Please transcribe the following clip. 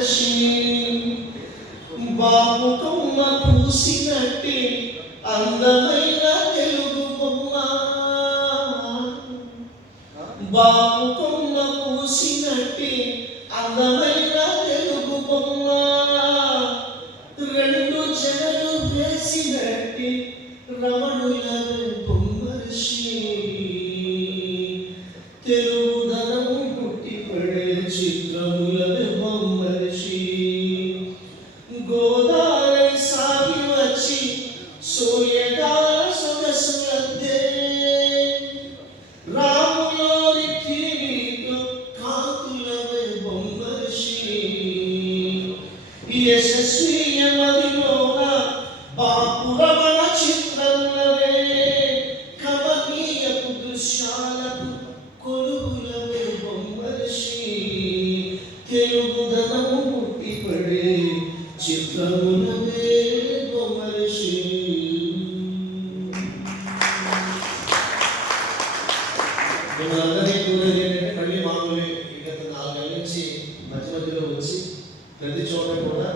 బొమ్మరషి బాపు కొమ్మ పూసినట్టి అందమైన తెలుగు బొమ్మ బాపు కొమ్మ పూసినట్టి అందమైన తెలుగు బొమ్మ రెండు జడలు వేసినట్టి రమణుల బొమ్మరషి తెలుగుదనం పుట్టి పడే చిత్రముల బొమ్మరషి గోదావరి సాగి వచ్చి సోయగాల సొగసులద్దే రాములోని తీరితో కాంతులవే బొమ్మరషి యశస్వీయ మదిలోన బాపు రమణ చిత్రములవే కమనీయపు దృశ్యాలకు కొలువులవే బొమ్మరషి తెలుగుదనము పుట్టి పడే చిత్రములవే బొమ్మరషి. మిమ్మల్ని కోరేది ఏంటంటే మళ్ళీ మామూలే గత 4 నెలల నుంచి మధ్య మధ్యలో వచ్చి ప్రతి చోట కూడా